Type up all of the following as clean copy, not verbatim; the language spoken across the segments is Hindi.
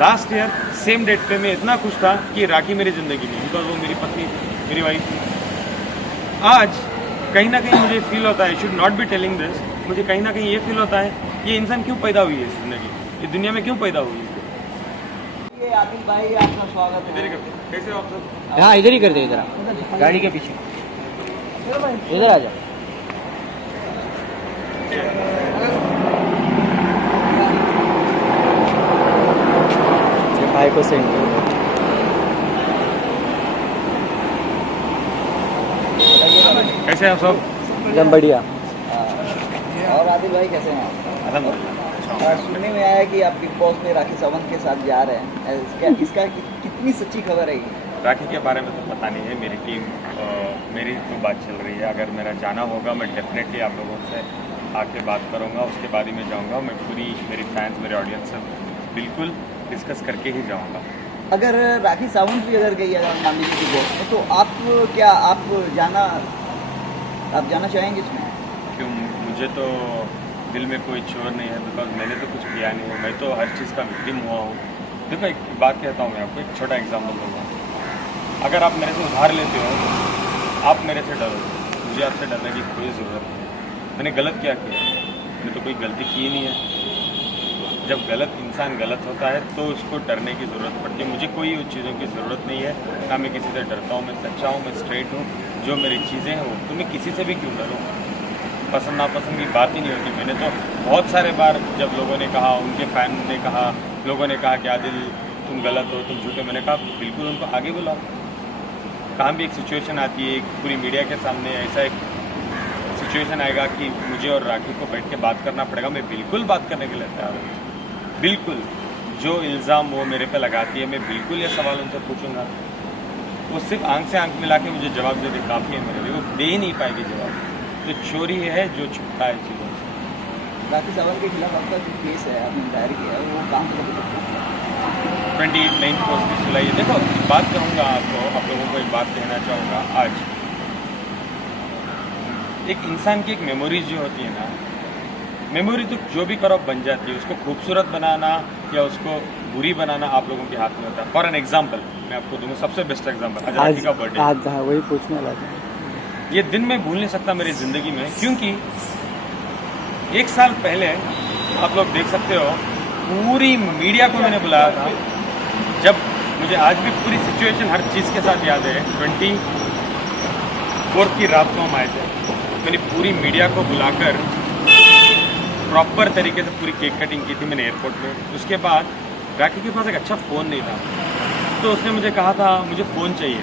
लास्ट ईयर सेम डेट पे मैं इतना खुश था कि राखी मेरी ज़िंदगी में, बिकॉज वो मेरी पत्नी, मेरी वाइफ थी। आज कहीं ना कहीं मुझे फील होता है, should not be telling this, मुझे कहीं ना कहीं ये फील होता है ये इंसान क्यों पैदा हुई है इस जिंदगी, ये दुनिया में क्यों पैदा हुई है। ये आदिल भाई, आपका स्वागत है। इधर ही करते, कैसे हो आप सब? हाँ इधर ही कर दे, इधर गाड़ी के पीछे इधर आ जाओ। भाई को सेंड कैसे हैं आप सब? एकदम बढ़िया। और आदिल भाई कैसे हैं आप? सुनने में आया कि आप बिग बॉस में राखी सावंत के साथ जा रहे हैं, इसका कितनी सच्ची खबर है ये? राखी के बारे में तो पता नहीं है, मेरी टीम मेरी तो बात चल रही है। अगर मेरा जाना होगा मैं डेफिनेटली आप लोगों से आके बात करूंगा, उसके बाद ही मैं जाऊंगा। मैं पूरी मेरी फैंस, मेरे ऑडियंस से बिल्कुल डिस्कस करके ही जाऊंगा। अगर राखी सावंत भी अगर गई अगर मान लीजिए बिग बॉस में, तो आप जाना चाहेंगे इसमें? क्यों, मुझे तो दिल में कोई चोर नहीं है, बिकॉज मैंने तो कुछ किया नहीं है, मैं तो हर चीज़ का विक्टिम हुआ हूँ। देखो एक बात कहता हूँ मैं आपको, एक छोटा एग्जाम्पल दूँगा। अगर आप मेरे से उधार लेते हो, आप मेरे से डरो, मुझे आपसे डरने की कोई ज़रूरत नहीं। मैंने गलत क्या किया? मैंने तो कोई गलती की नहीं है। जब गलत इंसान गलत होता है तो उसको डरने की ज़रूरत पड़ती है। मुझे कोई उन चीज़ों की ज़रूरत नहीं है, ना मैं किसी से डरता हूँ। मैं सच्चा हूँ, मैं स्ट्रेट हूँ, जो मेरी चीज़ें हैं वो तो मैं किसी से भी क्यों डरूँ। पसंद नापसंद की बात ही नहीं होती। मैंने तो बहुत सारे बार जब लोगों ने कहा, उनके फ़ैन ने कहा, लोगों ने कहा कि आदिल तुम गलत हो, तुम झूठे, मैंने कहा बिल्कुल उनको आगे बुलाओ। कहाँ भी एक सिचुएशन आती है, एक पूरी मीडिया के सामने ऐसा एक सिचुएशन आएगा कि मुझे और राखी को बैठ के बात करना पड़ेगा, मैं बिल्कुल बात करने के लिए तैयार हूँ। बिल्कुल जो इल्ज़ाम वो मेरे पे लगाती है, मैं बिल्कुल ये सवाल उनसे पूछूंगा। वो सिर्फ आंख से आंख मिला के मुझे जवाब दे दे काफ़ी है मेरे लिए, वो दे ही नहीं पाएगी जवाब। तो चोरी है जो छुपता है चीज़ों से। राखी सावंत के खिलाफ आपका जो केस है, आपने दायर किया है, वो काम कर 29 को उसकी सुनाई। देखो बात कहूँगा आपको, आप लोगों को एक बात कहना चाहूँगा। आज एक इंसान की एक मेमोरीज जो होती है ना, मेमोरी तो जो भी करो बन जाती है। उसको खूबसूरत बनाना या उसको बुरी बनाना आप लोगों के हाथ में होता है। फॉर एन एग्जाम्पल मैं आपको दूंगा, सबसे बेस्ट एग्जाम्पल, आज राखी का बर्थडे। आज वही पूछने लगा। ये दिन मैं भूल नहीं सकता मेरी ज़िंदगी में, क्योंकि एक साल पहले आप लोग देख सकते हो पूरी मीडिया को मैंने बुलाया था। जब मुझे आज भी पूरी सिचुएशन हर चीज़ के साथ याद है, 24 की रात को हम आए थे। मैंने पूरी मीडिया को बुलाकर प्रॉपर तरीके से पूरी केक कटिंग की थी मैंने एयरपोर्ट में। उसके बाद राखी के पास एक अच्छा फ़ोन नहीं था, तो उसने मुझे कहा था मुझे फ़ोन चाहिए।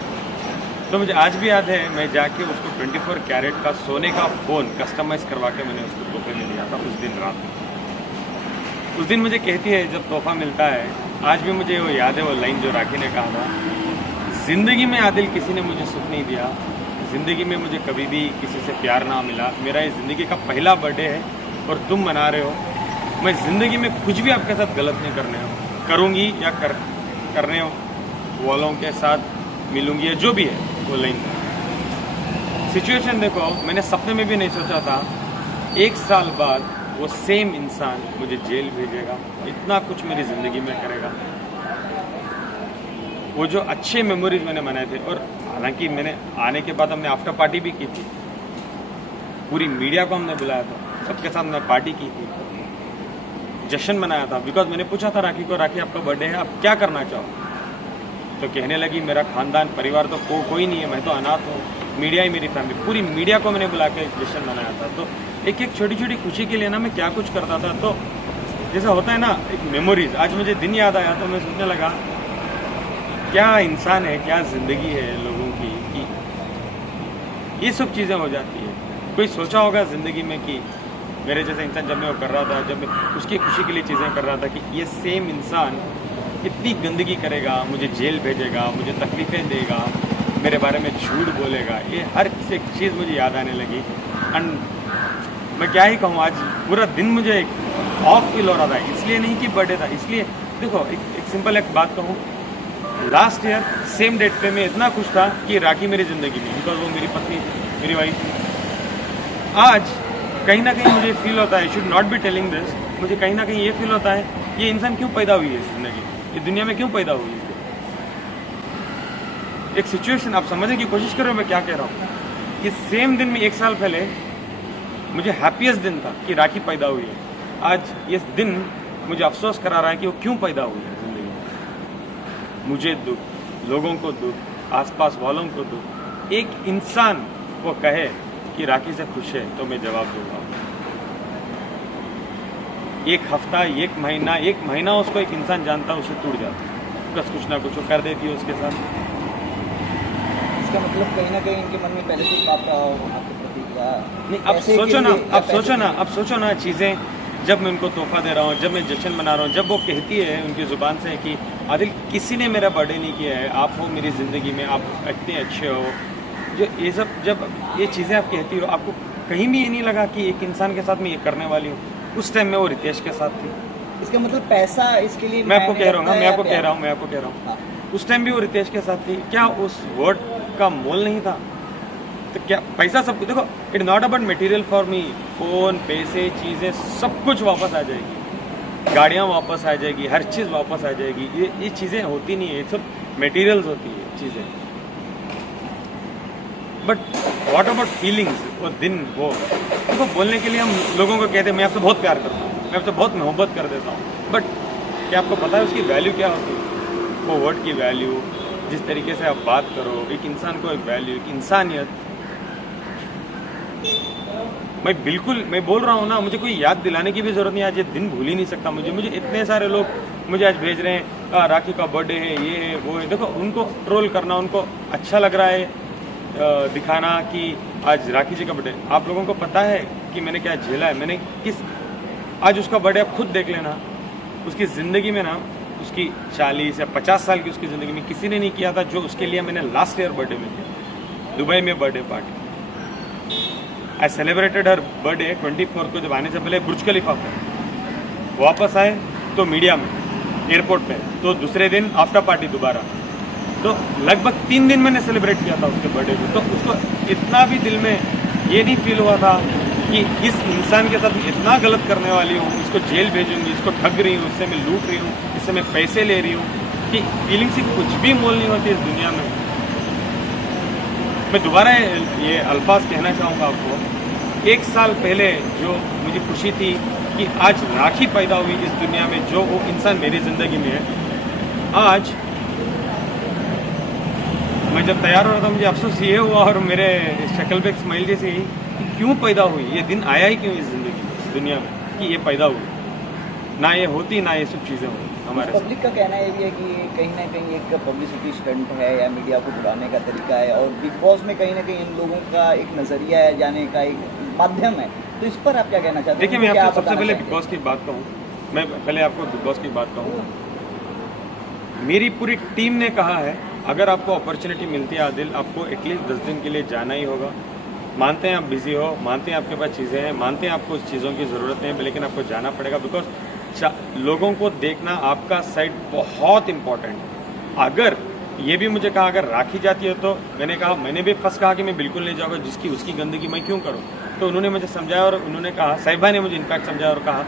तो मुझे आज भी याद है, मैं जाके उसको 24 कैरेट का सोने का फ़ोन कस्टमाइज़ करवा के मैंने उसको तोहफे में दिया था उस दिन रात में। उस दिन मुझे कहती है जब तोहफा मिलता है, आज भी मुझे वो याद है वो लाइन जो राखी ने कहा था, ज़िंदगी में आदिल किसी ने मुझे सुख नहीं दिया, ज़िंदगी में मुझे कभी भी किसी से प्यार ना मिला, मेरा ये ज़िंदगी का पहला बर्थडे है और तुम मना रहे हो। मैं ज़िंदगी में कुछ भी आपके साथ गलत नहीं करूँगी या करने वालों के साथ मिलूँगी या जो भी है वो लाइन। सिचुएशन देखो, मैंने सपने में भी नहीं सोचा था 1 साल बाद वो सेम इंसान मुझे जेल भेजेगा, इतना कुछ मेरी ज़िंदगी में करेगा। वो जो अच्छे मेमोरीज मैंने बनाए थे, और हालांकि मैंने आने के बाद हमने आफ्टर पार्टी भी की थी, पूरी मीडिया को हमने बुलाया था, सबके साथ मैं पार्टी की थी, जश्न मनाया था। बिकॉज मैंने पूछा था राखी को, राखी आपका बर्थडे है, आप क्या करना चाहो? तो कहने लगी मेरा खानदान परिवार तो कोई नहीं है, मैं तो अनाथ हूँ, मीडिया ही मेरी फैमिली। पूरी मीडिया को मैंने बुला के जश्न मनाया था। तो एक एक छोटी छोटी खुशी के लिए ना मैं क्या कुछ करता था। तो जैसा होता है ना एक मेमोरीज, आज मुझे दिन याद आया तो मैं सोचने लगा क्या इंसान है, क्या ज़िंदगी है लोगों की कि ये सब चीज़ें हो जाती है। कोई सोचा होगा ज़िंदगी में कि मेरे जैसा इंसान जब मैं वो कर रहा था, जब मैं उसकी खुशी के लिए चीज़ें कर रहा था, कि ये सेम इंसान इतनी गंदगी करेगा, मुझे जेल भेजेगा, मुझे तकलीफ़ें देगा, मेरे बारे में झूठ बोलेगा। ये हर एक चीज़ मुझे याद आने लगी। एंड मैं क्या ही कहूँ, आज पूरा दिन मुझे ऑफ फील हो रहा था। इसलिए नहीं कि बर्थडे था, इसलिए देखो एक सिंपल एक बात कहूँ, लास्ट ईयर सेम डेट पे मैं इतना खुश था कि राखी मेरी ज़िंदगी में, बिकॉज वो मेरी पत्नी, मेरी वाइफ थी। आज कहीं ना कहीं मुझे फील होता है, should not be telling this, मुझे कहीं ना कहीं ये फील होता है ये इंसान क्यों पैदा हुई है इस ज़िंदगी, ये दुनिया में क्यों पैदा हुई? एक सिचुएशन आप समझने की कोशिश कर रहे हो मैं क्या कह रहा हूँ कि सेम दिन में 1 साल पहले मुझे हैप्पीएस्ट दिन था कि राखी पैदा हुई है। आज ये दिन मुझे अफसोस करा रहा है कि वो क्यों पैदा हुई है जिंदगी में। मुझे दुख, लोगों को दुख, आसपास वालों को दुख। एक इंसान वो कहे कि राखी से खुश है तो मैं जवाब दूंगा। एक हफ्ता, एक महीना उसको एक इंसान जानता है, उसे टूट जाता है, बस कुछ ना कुछ वो कर देती है उसके साथ। इसका मतलब कहीं ना कहीं इनके मन में पहले से पापा आपके प्रति नहीं, अब सोचो ना चीज़ें जब मैं उनको तोहफा दे रहा हूँ, जब मैं जश्न मना रहा हूँ, जब वो कहती है उनकी ज़ुबान से कि आदिल किसी ने मेरा बर्थडे नहीं किया है, आप हो मेरी ज़िंदगी में, आप इतने अच्छे हो, जो ये सब जब ये चीज़ें आप कहती हो, आपको कहीं भी ये नहीं लगा कि एक इंसान के साथ मैं ये करने वाली हूँ? उस टाइम में वो रितेश के साथ थी। इसका मतलब पैसा इसके लिए मैं आपको कह रहा हूँ उस टाइम भी वो रितेश के साथ थी। क्या उस वर्ड का मोल नहीं था? तो क्या पैसा सब कुछ, देखो it not about material for me, phone, पैसे, चीज़ें सब कुछ वापस आ जाएगी, गाड़ियाँ वापस आ जाएगी, हर चीज़ वापस आ जाएगी। ये चीज़ें होती नहीं है, ये सब मटेरियल्स होती है चीज़ें। But what about feelings? वो दिन वो देखो बोलने के लिए हम लोगों को कहते हैं मैं आपसे बहुत प्यार करता हूँ, मैं आपसे बहुत मोहब्बत कर देता हूँ, बट क्या आपको पता है उसकी वैल्यू क्या होती है? वो वर्ड की वैल्यू, जिस तरीके से आप बात करो, एक इंसान को एक वैल्यू, एक इंसानियत। मैं बोल रहा हूँ ना, मुझे कोई याद दिलाने की भी ज़रूरत नहीं। आज ये दिन भूल ही नहीं सकता मुझे इतने सारे लोग मुझे आज भेज रहे हैं राखी का बर्थडे है, ये है वो है। देखो उनको ट्रोल करना उनको अच्छा लग रहा है, दिखाना कि आज राखी जी का बर्थडे। आप लोगों को पता है कि मैंने क्या झेला है, आज उसका बर्थडे आप खुद देख लेना। उसकी ज़िंदगी में ना, उसकी 40 या 50 साल की उसकी ज़िंदगी में किसी ने नहीं किया था जो उसके लिए मैंने लास्ट ईयर बर्थडे में किया, दुबई में birthday party. I celebrated her birthday 24 को, जब आने से पहले बुर्ज खलीफा पर, वापस आए तो मीडिया में, एयरपोर्ट पे, तो दूसरे दिन आफ्टर पार्टी दोबारा। तो लगभग 3 दिन मैंने सेलिब्रेट किया था उसके बर्थडे को। तो उसको इतना भी दिल में ये नहीं फील हुआ था कि इस इंसान के साथ इतना गलत करने वाली हूँ, इसको जेल भेजूंगी, इसको ठग रही हूँ, इससे मैं लूट रही हूँ, इससे मैं पैसे ले रही हूँ, कि फीलिंग से कुछ भी मोल नहीं होती इस दुनिया में। मैं दोबारा ये अल्फाज कहना चाहूँगा आपको, 1 साल पहले जो मुझे खुशी थी कि आज राखी पैदा हुई इस दुनिया में, जो वो इंसान मेरी ज़िंदगी में है, आज मैं जब तैयार हो रहा था मुझे अफसोस ये हुआ और मेरे शक्ल पे एक स्माइल जैसी आई कि क्यों पैदा हुई, ये दिन आया ही क्यों इस ज़िंदगी में, इस दुनिया में, कि ये पैदा हुई। ना ये होती ना ये सब चीज़ें होती हमारे। पब्लिक का कहना ये भी है कि कहीं ना कहीं एक पब्लिसिटी स्टंट है या मीडिया को बुलाने का तरीका है, और बिग बॉस में कहीं ना कहीं इन लोगों का एक नज़रिया है, जाने का एक माध्यम है। तो इस पर आप क्या कहना चाहते हैं? देखिए, मैं आपको सबसे पहले बिग बॉस की बात कहूँ, मैं पहले आपको बिग बॉस की बात कहूँ। मेरी पूरी टीम ने कहा है अगर आपको अपॉर्चुनिटी मिलती है आदिल, आपको एटलीस्ट 10 दिन के लिए जाना ही होगा। मानते हैं आप बिजी हो, मानते हैं आपके पास चीज़ें हैं, मानते हैं आपको उस चीज़ों की ज़रूरत है, लेकिन आपको जाना पड़ेगा, बिकॉज लोगों को देखना आपका साइड बहुत इम्पॉर्टेंट है। अगर ये भी मुझे कहा अगर राखी जाती है तो मैंने भी फर्स्ट कहा कि मैं बिल्कुल नहीं जाऊँगा, जिसकी उसकी गंदगी मैं क्यों करूँ। तो उन्होंने मुझे समझाया और उन्होंने कहा, साहिबा ने मुझे इनफैक्ट समझाया और कहा